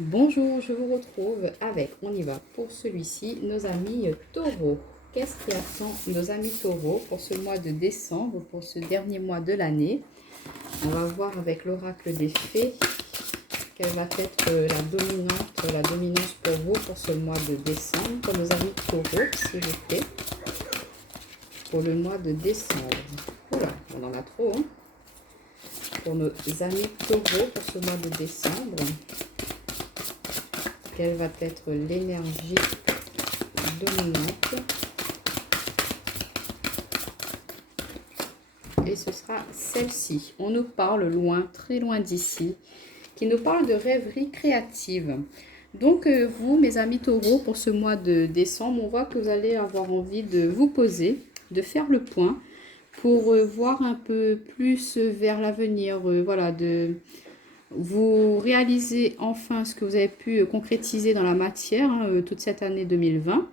Bonjour, je vous retrouve avec, on y va pour celui-ci, nos amis taureaux. Qu'est-ce qui attend nos amis taureaux pour ce mois de décembre, pour ce dernier mois de l'année? On va voir avec l'oracle des fées quelle va être la dominance pour vous pour ce mois de décembre, pour nos amis taureaux, s'il vous plaît, pour le mois de décembre. Oula, on en a trop, hein? Pour nos amis taureaux pour ce mois de décembre. Quelle va être l'énergie dominante? Et ce sera celle-ci. On nous parle loin, très loin d'ici, qui nous parle de rêverie créative. Donc vous, mes amis taureaux, pour ce mois de décembre, on voit que vous allez avoir envie de vous poser, de faire le point, pour voir un peu plus vers l'avenir, voilà, de vous réalisez enfin ce que vous avez pu concrétiser dans la matière toute cette année 2020.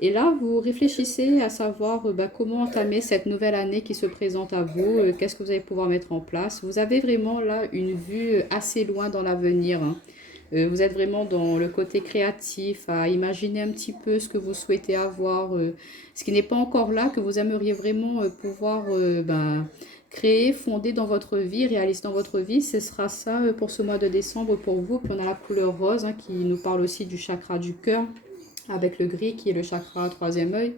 Et là, vous réfléchissez à savoir comment entamer cette nouvelle année qui se présente à vous, qu'est-ce que vous allez pouvoir mettre en place. Vous avez vraiment là une vue assez loin dans l'avenir. Vous êtes vraiment dans le côté créatif, à imaginer un petit peu ce que vous souhaitez avoir, ce qui n'est pas encore là, que vous aimeriez vraiment pouvoir créer, fonder dans votre vie, réaliser dans votre vie. Ce sera ça pour ce mois de décembre pour vous. Puis on a la couleur rose qui nous parle aussi du chakra du cœur, avec le gris qui est le chakra troisième œil.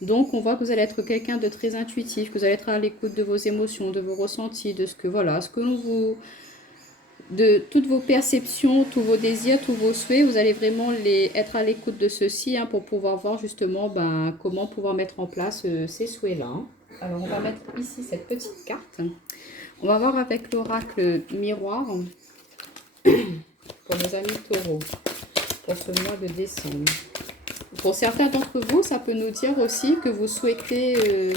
Donc on voit que vous allez être quelqu'un de très intuitif, que vous allez être à l'écoute de vos émotions, de vos ressentis, de ce que l'on vous... de toutes vos perceptions, tous vos désirs, tous vos souhaits, vous allez vraiment être à l'écoute de ceci pour pouvoir voir justement comment pouvoir mettre en place ces souhaits-là. Alors on va mettre ici cette petite carte. On va voir avec l'oracle miroir pour nos amis taureaux pour ce mois de décembre. Pour certains d'entre vous, ça peut nous dire aussi que vous souhaitez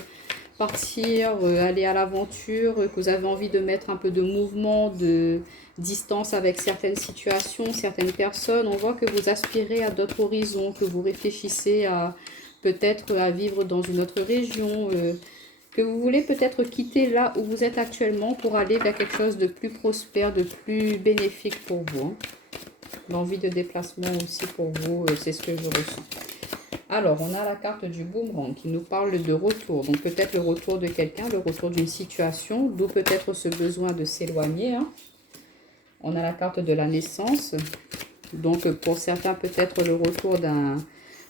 partir, aller à l'aventure, que vous avez envie de mettre un peu de mouvement, de distance avec certaines situations, certaines personnes. On voit que vous aspirez à d'autres horizons, que vous réfléchissez à peut-être à vivre dans une autre région, que vous voulez peut-être quitter là où vous êtes actuellement pour aller vers quelque chose de plus prospère, de plus bénéfique pour vous. L'envie de déplacement aussi pour vous, c'est ce que je ressens. Alors, on a la carte du boomerang qui nous parle de retour. Donc, peut-être le retour de quelqu'un, le retour d'une situation, d'où peut-être ce besoin de s'éloigner. On a la carte de la naissance. Donc, pour certains, peut-être le retour d'un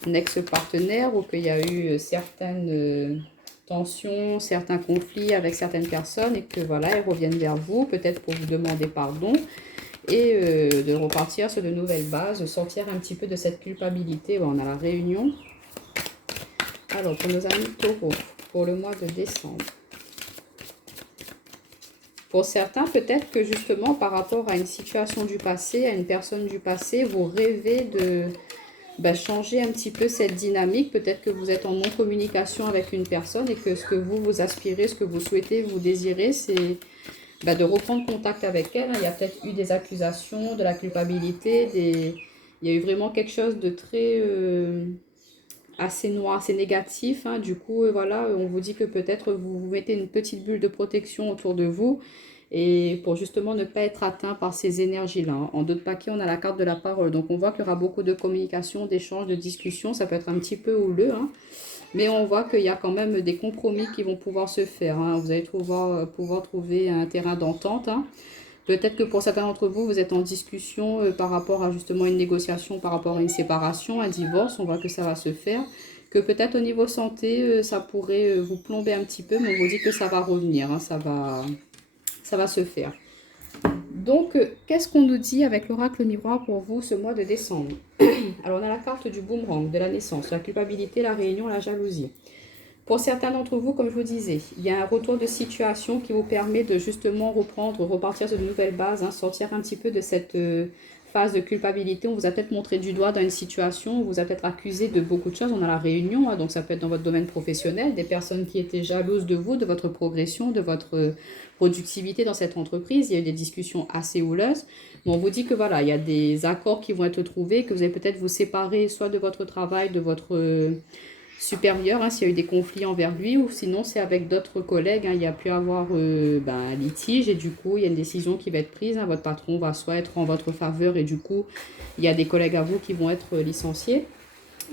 ex-partenaire ou qu'il y a eu certaines tensions, certains conflits avec certaines personnes et que voilà, elles reviennent vers vous, peut-être pour vous demander pardon et de repartir sur de nouvelles bases, de sortir un petit peu de cette culpabilité. On a la réunion. Alors, pour nos amis taureaux, pour le mois de décembre. Pour certains, peut-être que justement, par rapport à une situation du passé, à une personne du passé, vous rêvez de changer un petit peu cette dynamique. Peut-être que vous êtes en non-communication avec une personne et que ce que vous aspirez, ce que vous souhaitez, vous désirez, c'est de reprendre contact avec elle. Il y a peut-être eu des accusations, de la culpabilité, il y a eu vraiment quelque chose de très assez noir, assez négatif. Du coup, voilà, on vous dit que peut-être vous mettez une petite bulle de protection autour de vous et pour justement ne pas être atteint par ces énergies-là. En d'autres paquets, on a la carte de la parole. Donc, on voit qu'il y aura beaucoup de communication, d'échanges, de discussions. Ça peut être un petit peu houleux, mais on voit qu'il y a quand même des compromis qui vont pouvoir se faire. Vous allez pouvoir trouver un terrain d'entente. Peut-être que pour certains d'entre vous, vous êtes en discussion par rapport à justement une négociation, par rapport à une séparation, un divorce. On voit que ça va se faire. Que peut-être au niveau santé, ça pourrait vous plomber un petit peu, mais on vous dit que ça va revenir. Ça va se faire. Donc, qu'est-ce qu'on nous dit avec l'oracle miroir pour vous ce mois de décembre? Alors, on a la carte du boomerang, de la naissance, la culpabilité, la réunion, la jalousie. Pour certains d'entre vous, comme je vous disais, il y a un retour de situation qui vous permet de justement repartir sur de nouvelles bases, sortir un petit peu de cette phase de culpabilité. On vous a peut-être montré du doigt dans une situation, on vous a peut-être accusé de beaucoup de choses. On a la réunion, donc ça peut être dans votre domaine professionnel, des personnes qui étaient jalouses de vous, de votre progression, de votre productivité dans cette entreprise. Il y a eu des discussions assez houleuses. Mais on vous dit que voilà, il y a des accords qui vont être trouvés, que vous allez peut-être vous séparer soit de votre travail, de votre supérieur, hein, s'il y a eu des conflits envers lui, ou sinon c'est avec d'autres collègues, hein, il y a pu avoir un litige et du coup il y a une décision qui va être prise, hein, votre patron va soit être en votre faveur et du coup il y a des collègues à vous qui vont être licenciés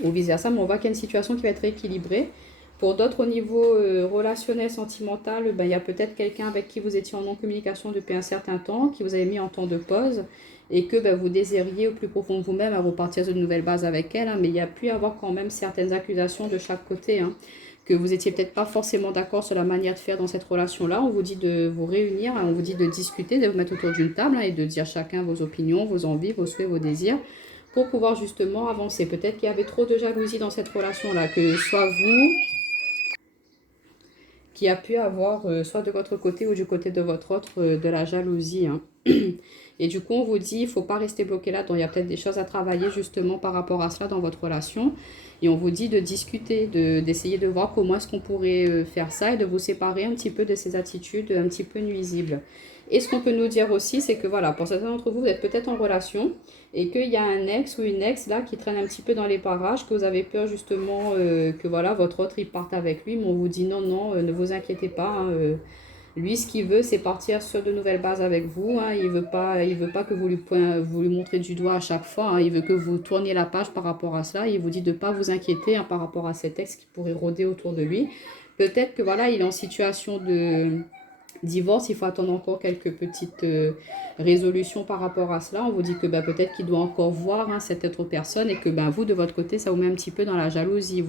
ou vice versa, mais on voit qu'il y a une situation qui va être rééquilibrée. Pour d'autres, au niveau relationnel, sentimental, il y a peut-être quelqu'un avec qui vous étiez en non-communication depuis un certain temps, qui vous avez mis en temps de pause et que vous désiriez au plus profond de vous-même à repartir de nouvelles bases avec elle. Hein, mais il y a pu y avoir quand même certaines accusations de chaque côté, hein, que vous étiez peut-être pas forcément d'accord sur la manière de faire dans cette relation-là. On vous dit de vous réunir, hein, on vous dit de discuter, de vous mettre autour d'une table, hein, et de dire chacun vos opinions, vos envies, vos souhaits, vos désirs pour pouvoir justement avancer. Peut-être qu'il y avait trop de jalousie dans cette relation-là, que soit vous qui a pu avoir, soit de votre côté ou du côté de votre autre, de la jalousie. Hein. Et du coup, on vous dit, il ne faut pas rester bloqué là. Donc, il y a peut-être des choses à travailler justement par rapport à cela dans votre relation. Et on vous dit de discuter, d'essayer de voir comment est-ce qu'on pourrait faire ça et de vous séparer un petit peu de ces attitudes un petit peu nuisibles. Et ce qu'on peut nous dire aussi, c'est que voilà, pour certains d'entre vous, vous êtes peut-être en relation et qu'il y a un ex ou une ex là qui traîne un petit peu dans les parages, que vous avez peur justement que voilà, votre autre il parte avec lui, mais on vous dit non, non, ne vous inquiétez pas. Hein, lui, ce qu'il veut, c'est partir sur de nouvelles bases avec vous. Hein. Il veut pas que vous lui montrez du doigt à chaque fois. Hein. Il veut que vous tourniez la page par rapport à cela. Il vous dit de ne pas vous inquiéter, hein, par rapport à cet ex qui pourrait rôder autour de lui. Peut-être que voilà, il est en situation de divorce. Il faut attendre encore quelques petites résolutions par rapport à cela. On vous dit que peut-être qu'il doit encore voir, hein, cette autre personne et que vous, de votre côté, ça vous met un petit peu dans la jalousie.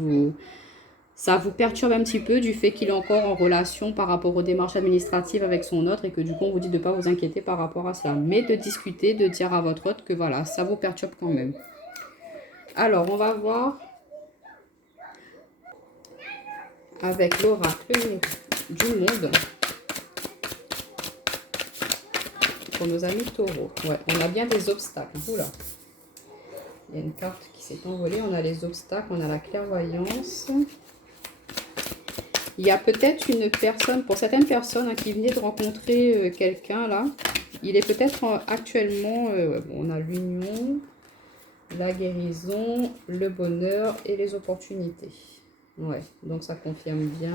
Ça vous perturbe un petit peu du fait qu'il est encore en relation par rapport aux démarches administratives avec son autre et que du coup on vous dit de ne pas vous inquiéter par rapport à cela. Mais de discuter, de dire à votre autre que voilà, ça vous perturbe quand même. Alors on va voir avec l'oracle du monde pour nos amis taureaux. Ouais, on a bien des obstacles. Oula. Il y a une carte qui s'est envolée. On a les obstacles, on a la clairvoyance. Il y a peut-être une personne, pour certaines personnes, hein, qui venait de rencontrer quelqu'un là. Il est peut-être actuellement, on a l'union, la guérison, le bonheur et les opportunités. Ouais, donc ça confirme bien.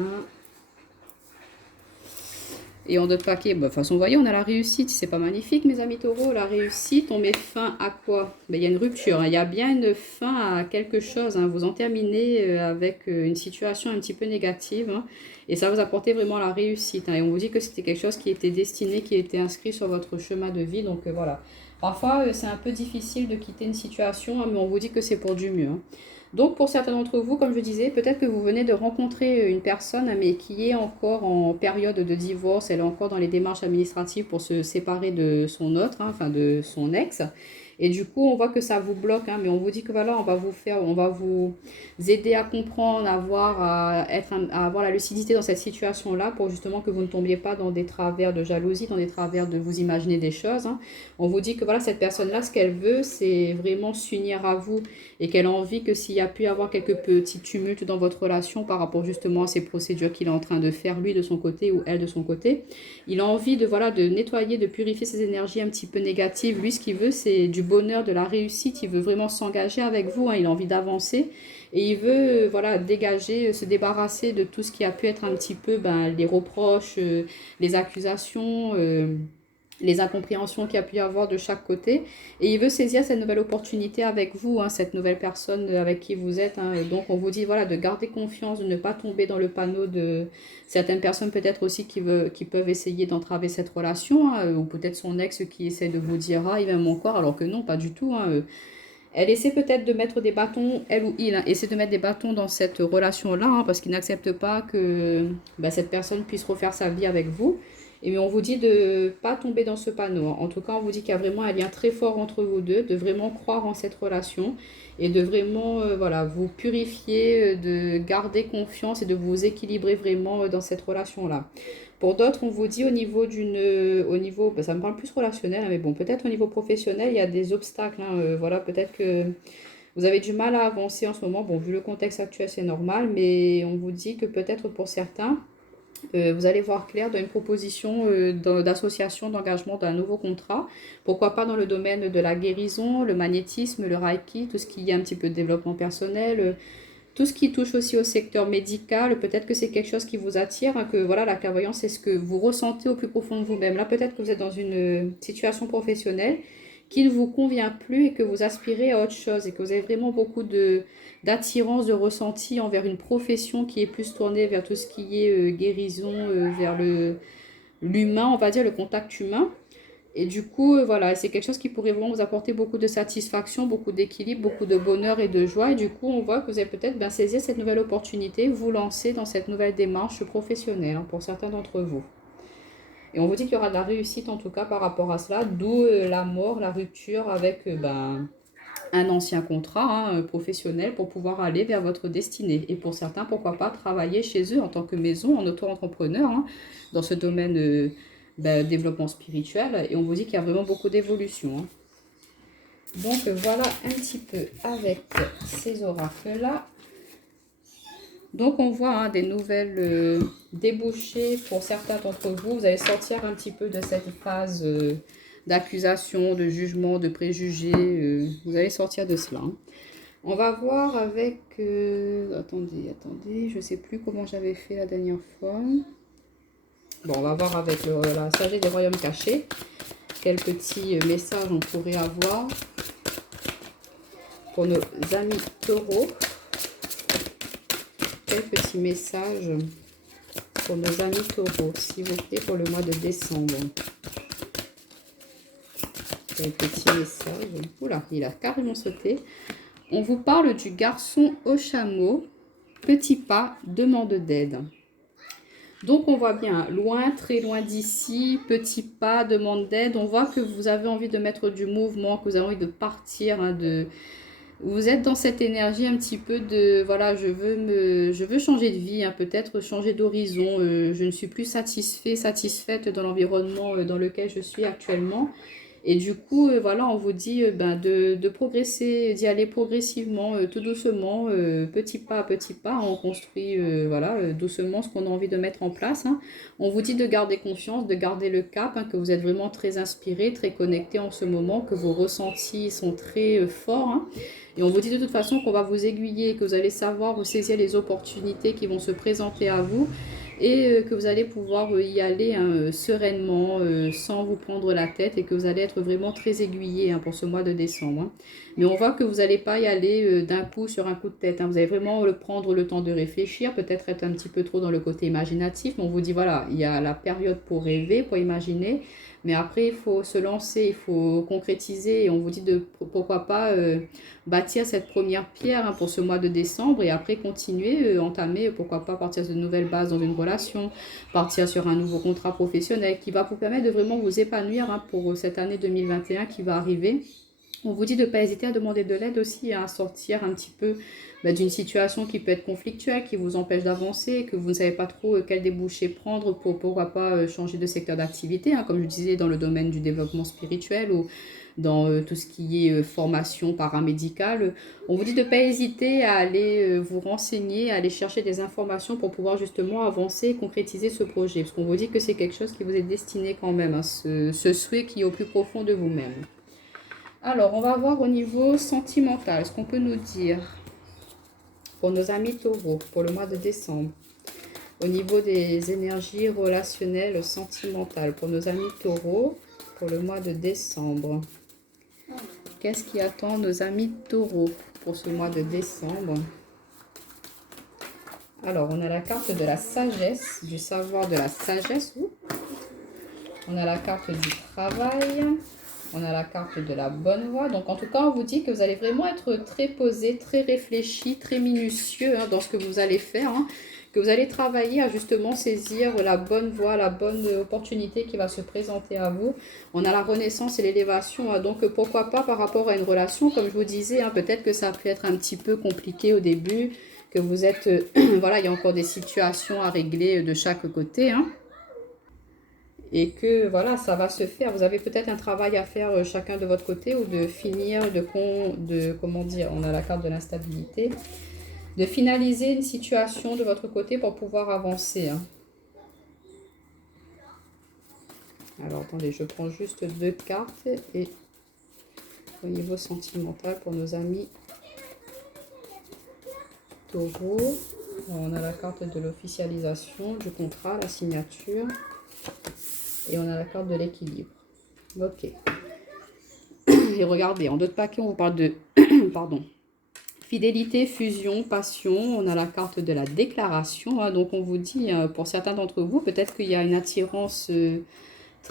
Et en d'autres paquets, de toute façon, vous voyez, on a la réussite. C'est pas magnifique, mes amis taureaux. La réussite, on met fin à quoi? Il y a une rupture. Hein. Il y a bien une fin à quelque chose. Hein. Vous en terminez avec une situation un petit peu négative. Hein. Et ça vous apportait vraiment la réussite. Hein. Et on vous dit que c'était quelque chose qui était destiné, qui était inscrit sur votre chemin de vie. Donc voilà. Parfois, c'est un peu difficile de quitter une situation, hein, mais on vous dit que c'est pour du mieux. Hein. Donc pour certains d'entre vous, comme je disais, peut-être que vous venez de rencontrer une personne, mais qui est encore en période de divorce, elle est encore dans les démarches administratives pour se séparer de son autre, hein, enfin de son ex. Et du coup, on voit que ça vous bloque, hein, mais on vous dit que voilà, on va vous aider à comprendre, à avoir la lucidité dans cette situation-là pour justement que vous ne tombiez pas dans des travers de jalousie, dans des travers de vous imaginer des choses. Hein. On vous dit que voilà, cette personne-là, ce qu'elle veut, c'est vraiment s'unir à vous et qu'elle a envie que s'il y a pu avoir quelques petits tumultes dans votre relation par rapport justement à ces procédures qu'il est en train de faire lui de son côté ou elle de son côté, il a envie de, voilà, de nettoyer, de purifier ses énergies un petit peu négatives. Lui, ce qu'il veut, c'est du bonheur, de la réussite. Il veut vraiment s'engager avec vous. Hein. Il a envie d'avancer. Et il veut voilà, dégager, se débarrasser de tout ce qui a pu être un petit peu les reproches, les accusations, les incompréhensions qu'il y a pu y avoir de chaque côté. Et il veut saisir cette nouvelle opportunité avec vous, hein, cette nouvelle personne avec qui vous êtes. Hein. Et donc, on vous dit voilà, de garder confiance, de ne pas tomber dans le panneau de certaines personnes peut-être aussi qui peuvent essayer d'entraver cette relation. Hein, ou peut-être son ex qui essaie de vous dire « Ah, il m'aime encore », alors que non, pas du tout. Hein. Elle essaie peut-être de mettre des bâtons, elle ou il, hein, essaie de mettre des bâtons dans cette relation-là, hein, parce qu'il n'accepte pas que cette personne puisse refaire sa vie avec vous. Et mais on vous dit de ne pas tomber dans ce panneau. En tout cas, on vous dit qu'il y a vraiment un lien très fort entre vous deux, de vraiment croire en cette relation et de vraiment voilà, vous purifier, de garder confiance et de vous équilibrer vraiment dans cette relation-là. Pour d'autres, on vous dit au niveau ça me parle plus relationnel, hein, mais bon, peut-être au niveau professionnel, il y a des obstacles. Hein, voilà, peut-être que vous avez du mal à avancer en ce moment. Bon, vu le contexte actuel, c'est normal, mais on vous dit que peut-être pour certains, vous allez voir clair dans une proposition d'association, d'engagement d'un nouveau contrat. Pourquoi pas dans le domaine de la guérison, le magnétisme, le reiki, tout ce qui est un petit peu de développement personnel, Tout ce qui touche aussi au secteur médical, peut-être que c'est quelque chose qui vous attire, hein, que voilà, la clairvoyance, c'est ce que vous ressentez au plus profond de vous-même. Là, peut-être que vous êtes dans une situation professionnelle qui ne vous convient plus et que vous aspirez à autre chose et que vous avez vraiment beaucoup d'attirance, de ressenti envers une profession qui est plus tournée vers tout ce qui est guérison, vers l'humain, on va dire, le contact humain. Et du coup, voilà, c'est quelque chose qui pourrait vraiment vous apporter beaucoup de satisfaction, beaucoup d'équilibre, beaucoup de bonheur et de joie. Et du coup, on voit que vous allez peut-être bien saisir cette nouvelle opportunité, vous lancer dans cette nouvelle démarche professionnelle, hein, pour certains d'entre vous. Et on vous dit qu'il y aura de la réussite en tout cas par rapport à cela, d'où la mort, la rupture avec un ancien contrat, hein, professionnel pour pouvoir aller vers votre destinée. Et pour certains, pourquoi pas travailler chez eux en tant que maison, en auto-entrepreneur, hein, dans ce domaine développement spirituel. Et on vous dit qu'il y a vraiment beaucoup d'évolution. Hein. Donc voilà un petit peu avec ces oracles-là. Donc on voit, hein, des nouvelles débouchés pour certains d'entre vous. Vous allez sortir un petit peu de cette phase d'accusation, de jugement, de préjugés. Vous allez sortir de cela. Hein. On va voir avec... attendez, je ne sais plus comment j'avais fait la dernière fois. Bon, on va voir avec la sagesse des royaumes cachés. Quel petit message on pourrait avoir pour nos amis taureaux. Quel petit message pour nos amis taureaux, s'il vous plaît, pour le mois de décembre. Quel petit message. Oula, il a carrément sauté. On vous parle du garçon au chameau. Petit pas, demande d'aide. Donc on voit bien, loin, très loin d'ici, petit pas, demande d'aide. On voit que vous avez envie de mettre du mouvement, que vous avez envie de partir, hein, vous êtes dans cette énergie un petit peu de, voilà, je veux changer de vie, hein, peut-être changer d'horizon. Je ne suis plus satisfaite dans l'environnement dans lequel je suis actuellement. Et du coup, voilà, on vous dit de progresser, d'y aller progressivement, tout doucement, petit pas à petit pas. On construit voilà, doucement ce qu'on a envie de mettre en place. Hein. On vous dit de garder confiance, de garder le cap, hein, que vous êtes vraiment très inspiré, très connecté en ce moment, que vos ressentis sont très forts. Hein. Et on vous dit de toute façon qu'on va vous aiguiller, que vous allez savoir vous saisir les opportunités qui vont se présenter à vous. Et que vous allez pouvoir y aller, hein, sereinement, sans vous prendre la tête, et que vous allez être vraiment très aiguillé, hein, pour ce mois de décembre. Hein. Mais on voit que vous n'allez pas y aller d'un coup sur un coup de tête. Hein. Vous allez vraiment prendre le temps de réfléchir, peut-être être un petit peu trop dans le côté imaginatif. Mais on vous dit, voilà, il y a la période pour rêver, pour imaginer. Mais après, il faut se lancer, il faut concrétiser. Et on vous dit de pourquoi pas bâtir cette première pierre, hein, pour ce mois de décembre. Et après, continuer, entamer, pourquoi pas partir de nouvelles bases dans une relation, partir sur un nouveau contrat professionnel qui va vous permettre de vraiment vous épanouir, hein, pour cette année 2021 qui va arriver. On vous dit de ne pas hésiter à demander de l'aide aussi, hein, à sortir un petit peu d'une situation qui peut être conflictuelle, qui vous empêche d'avancer, que vous ne savez pas trop quel débouché prendre pour pourquoi pas changer de secteur d'activité, hein, comme je disais, dans le domaine du développement spirituel ou dans tout ce qui est formation paramédicale. On vous dit de ne pas hésiter à aller vous renseigner, à aller chercher des informations pour pouvoir justement avancer et concrétiser ce projet. Parce qu'on vous dit que c'est quelque chose qui vous est destiné quand même, hein, ce souhait qui est au plus profond de vous-même. Alors, on va voir au niveau sentimental, ce qu'on peut nous dire pour nos amis taureaux, pour le mois de décembre. Au niveau des énergies relationnelles, sentimentales, pour nos amis taureaux, pour le mois de décembre. Qu'est-ce qui attend nos amis taureaux pour ce mois de décembre? Alors, on a la carte de la sagesse, du savoir, de la sagesse. On a la carte du travail. On a la carte de la bonne voie. Donc, en tout cas, on vous dit que vous allez vraiment être très posé, très réfléchi, très minutieux, hein, dans ce que vous allez faire. Hein, que vous allez travailler à justement saisir la bonne voie, la bonne opportunité qui va se présenter à vous. On a la renaissance et l'élévation. Hein, donc, pourquoi pas par rapport à une relation, comme je vous disais, hein, peut-être que ça peut être un petit peu compliqué au début, que vous êtes... voilà, il y a encore des situations à régler de chaque côté, hein. Et que voilà, ça va se faire. Vous avez peut-être un travail à faire chacun de votre côté, ou de finir, comment dire, on a la carte de l'instabilité, de finaliser une situation de votre côté pour pouvoir avancer. Hein. Alors attendez, je prends juste 2 cartes et au niveau sentimental pour nos amis Taureau. On a la carte de l'officialisation, du contrat, la signature. Et on a la carte de l'équilibre. Ok. Et regardez, en d'autres paquets, on vous parle de pardon, fidélité, fusion, passion. On a la carte de la déclaration. Hein, donc, on vous dit, pour certains d'entre vous, peut-être qu'il y a une attirance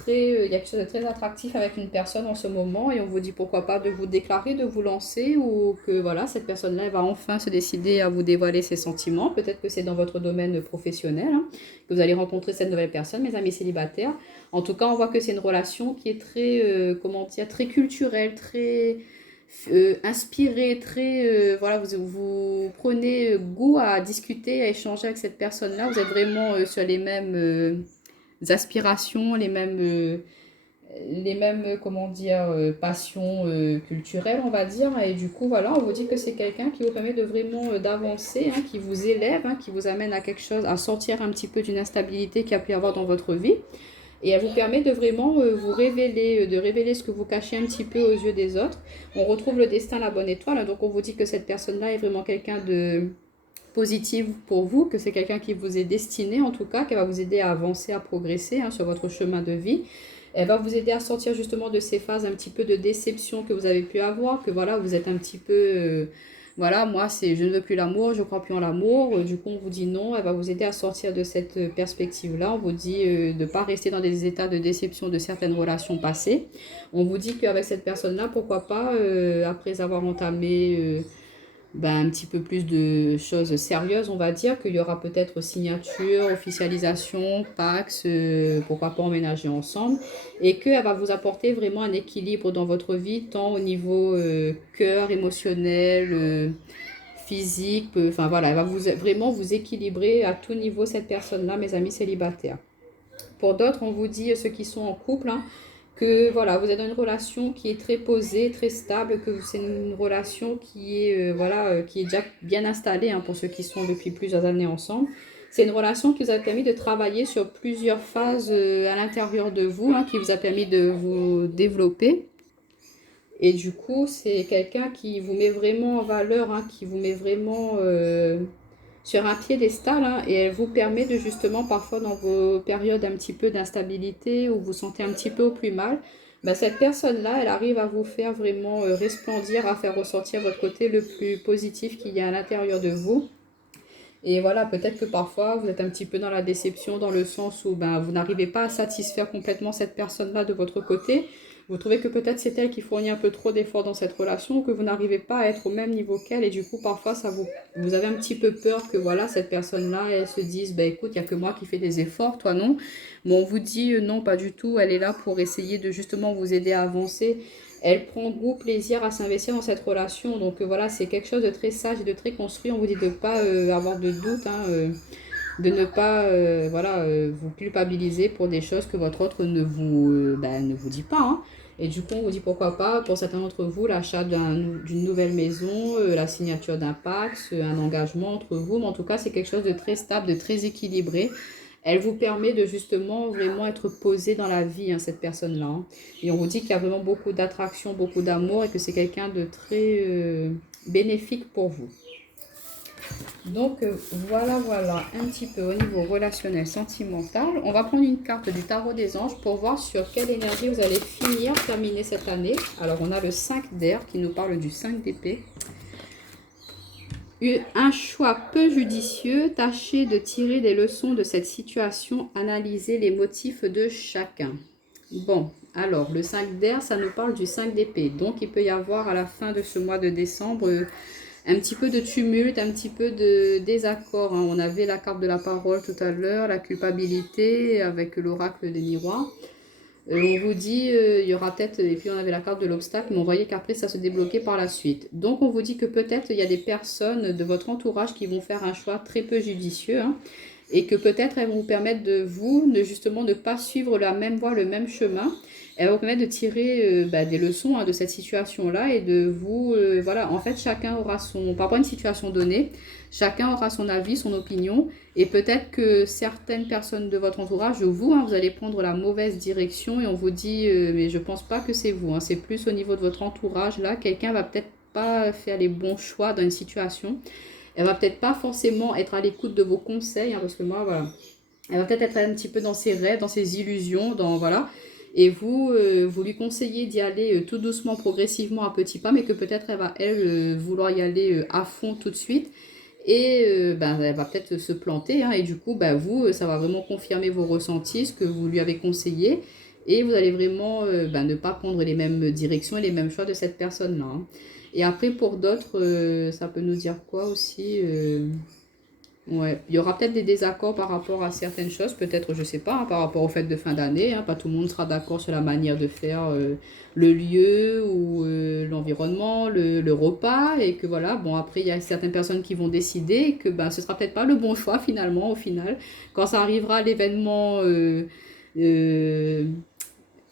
il y a quelque chose de très attractif avec une personne en ce moment. Et on vous dit pourquoi pas de vous déclarer, de vous lancer. Ou que voilà, cette personne-là, elle va enfin se décider à vous dévoiler ses sentiments. Peut-être que c'est dans votre domaine professionnel, hein, que vous allez rencontrer cette nouvelle personne, mes amis célibataires. En tout cas, on voit que c'est une relation qui est très, comment dire, très culturelle, très inspirée, très, voilà, vous prenez goût à discuter, à échanger avec cette personne-là. Vous êtes vraiment sur les mêmes aspirations, les mêmes comment dire, passions culturelles, on va dire. Et du coup, voilà, on vous dit que c'est quelqu'un qui vous permet de vraiment d'avancer, hein, qui vous élève, hein, qui vous amène à quelque chose, à sortir un petit peu d'une instabilité qu'il y a pu y avoir dans votre vie. Et elle vous permet de vraiment vous révéler, de révéler ce que vous cachez un petit peu aux yeux des autres. On retrouve le destin, la bonne étoile. Donc, on vous dit que cette personne-là est vraiment quelqu'un de positif pour vous, que c'est quelqu'un qui vous est destiné, en tout cas, qui va vous aider à avancer, à progresser, hein, sur votre chemin de vie. Elle va vous aider à sortir justement de ces phases un petit peu de déception que vous avez pu avoir, que voilà, vous êtes un petit peu... voilà, moi, c'est je ne veux plus l'amour, je ne crois plus en l'amour. Du coup, on vous dit non. Elle va vous aider à sortir de cette perspective-là. On vous dit de ne pas rester dans des états de déception de certaines relations passées. On vous dit qu'avec cette personne-là, pourquoi pas, après avoir entamé un petit peu plus de choses sérieuses, on va dire, qu'il y aura peut-être signature, officialisation, Pax, pourquoi pas emménager ensemble, et qu'elle va vous apporter vraiment un équilibre dans votre vie, tant au niveau cœur, émotionnel, physique, enfin voilà, elle va vraiment vous équilibrer à tout niveau, cette personne-là, mes amis célibataires. Pour d'autres, on vous dit, ceux qui sont en couple, hein, que voilà, vous êtes dans une relation qui est très posée, très stable, que c'est une relation qui est, qui est déjà bien installée, hein, pour ceux qui sont depuis plusieurs années ensemble. C'est une relation qui vous a permis de travailler sur plusieurs phases à l'intérieur de vous, hein, qui vous a permis de vous développer. Et du coup, c'est quelqu'un qui vous met vraiment en valeur, hein, qui vous met vraiment sur un piédestal, hein, et elle vous permet de justement, parfois dans vos périodes un petit peu d'instabilité, où vous vous sentez un petit peu au plus mal, cette personne-là, elle arrive à vous faire vraiment resplendir, à faire ressortir votre côté le plus positif qu'il y a à l'intérieur de vous. Et voilà, peut-être que parfois vous êtes un petit peu dans la déception, dans le sens où vous n'arrivez pas à satisfaire complètement cette personne-là de votre côté. Vous trouvez que peut-être c'est elle qui fournit un peu trop d'efforts dans cette relation, ou que vous n'arrivez pas à être au même niveau qu'elle, et du coup parfois vous avez un petit peu peur que voilà, cette personne-là, elle se dise, écoute, il n'y a que moi qui fais des efforts, toi non. Mais on vous dit non, pas du tout, elle est là pour essayer de justement vous aider à avancer. Elle prend goût, plaisir à s'investir dans cette relation. Donc voilà, c'est quelque chose de très sage et de très construit. On vous dit de ne pas avoir de doute, hein, de ne pas vous culpabiliser pour des choses que votre autre ne vous dit pas. Hein. Et du coup, on vous dit pourquoi pas, pour certains d'entre vous, l'achat d'une nouvelle maison, la signature d'un Pax, un engagement entre vous. Mais en tout cas, c'est quelque chose de très stable, de très équilibré. Elle vous permet de justement vraiment être posée dans la vie, hein, cette personne-là. Hein. Et on vous dit qu'il y a vraiment beaucoup d'attraction, beaucoup d'amour, et que c'est quelqu'un de très bénéfique pour vous. Donc voilà un petit peu au niveau relationnel, sentimental. On va prendre une carte du tarot des anges pour voir sur quelle énergie vous allez terminer cette année. Alors on a le 5 d'air qui nous parle du 5 d'épée. Un choix peu judicieux, tâchez de tirer des leçons de cette situation, analysez les motifs de chacun. Bon, alors le 5 d'air, ça nous parle du 5 d'épée. Donc il peut y avoir à la fin de ce mois de décembre un petit peu de tumulte, un petit peu de désaccord. Hein. On avait la carte de la parole tout à l'heure, la culpabilité avec l'oracle des miroirs. On vous dit, il y aura peut-être, et puis on avait la carte de l'obstacle, mais on voyait qu'après ça se débloquait par la suite. Donc on vous dit que peut-être il y a des personnes de votre entourage qui vont faire un choix très peu judicieux, hein, et que peut-être elles vont vous permettre de justement ne pas suivre la même voie, le même chemin. Elles vont vous permettre de tirer des leçons, hein, de cette situation-là, et de vous, voilà, en fait chacun aura par rapport à une situation donnée, chacun aura son avis, son opinion, et peut-être que certaines personnes de votre entourage, vous, hein, vous allez prendre la mauvaise direction, et on vous dit, mais je pense pas que c'est vous, hein, c'est plus au niveau de votre entourage, là, quelqu'un va peut-être pas faire les bons choix dans une situation. Elle va peut-être pas forcément être à l'écoute de vos conseils, hein, parce que moi, voilà, elle va peut-être être un petit peu dans ses rêves, dans ses illusions, dans voilà. Et vous, vous lui conseillez d'y aller tout doucement, progressivement, à petits pas, mais que peut-être elle va, elle, vouloir y aller à fond tout de suite. Et ben, elle va peut-être se planter, hein, et du coup, ben, vous, ça va vraiment confirmer vos ressentis, ce que vous lui avez conseillé. Et vous allez vraiment ben, ne pas prendre les mêmes directions et les mêmes choix de cette personne-là, hein. Et après, pour d'autres, ça peut nous dire quoi aussi ouais, il y aura peut-être des désaccords par rapport à certaines choses, peut-être, je sais pas, hein, par rapport aux fêtes de fin d'année, hein, pas tout le monde sera d'accord sur la manière de faire le lieu ou l'environnement, le repas, et que voilà, bon, après, il y a certaines personnes qui vont décider que ben, ce sera peut-être pas le bon choix finalement, au final, quand ça arrivera à euh,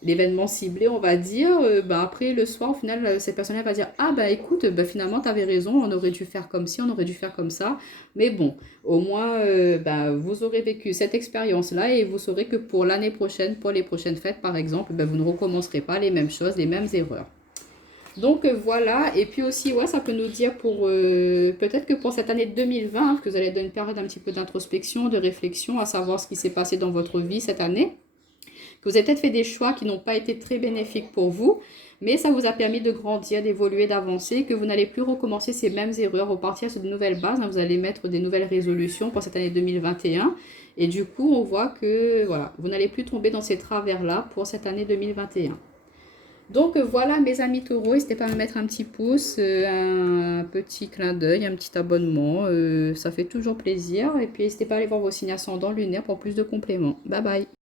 l'événement ciblé, on va dire, bah après le soir, au final, cette personne-là va dire, ah bah écoute, bah, finalement, tu avais raison, on aurait dû faire comme ci, on aurait dû faire comme ça. Mais bon, au moins, bah, vous aurez vécu cette expérience-là et vous saurez que pour l'année prochaine, pour les prochaines fêtes, par exemple, bah, vous ne recommencerez pas les mêmes choses, les mêmes erreurs. Donc voilà, et puis aussi, ouais, ça peut nous dire pour peut-être que pour cette année 2020, hein, que vous allez dans une période un petit peu d'introspection, de réflexion, à savoir ce qui s'est passé dans votre vie cette année, que vous avez peut-être fait des choix qui n'ont pas été très bénéfiques pour vous, mais ça vous a permis de grandir, d'évoluer, d'avancer, que vous n'allez plus recommencer ces mêmes erreurs, repartir sur de nouvelles bases, hein. Vous allez mettre des nouvelles résolutions pour cette année 2021. Et du coup, on voit que voilà, vous n'allez plus tomber dans ces travers-là pour cette année 2021. Donc voilà mes amis taureaux, n'hésitez pas à me mettre un petit pouce, un petit clin d'œil, un petit abonnement, ça fait toujours plaisir. Et puis n'hésitez pas à aller voir vos signes ascendants lunaires pour plus de compléments. Bye bye.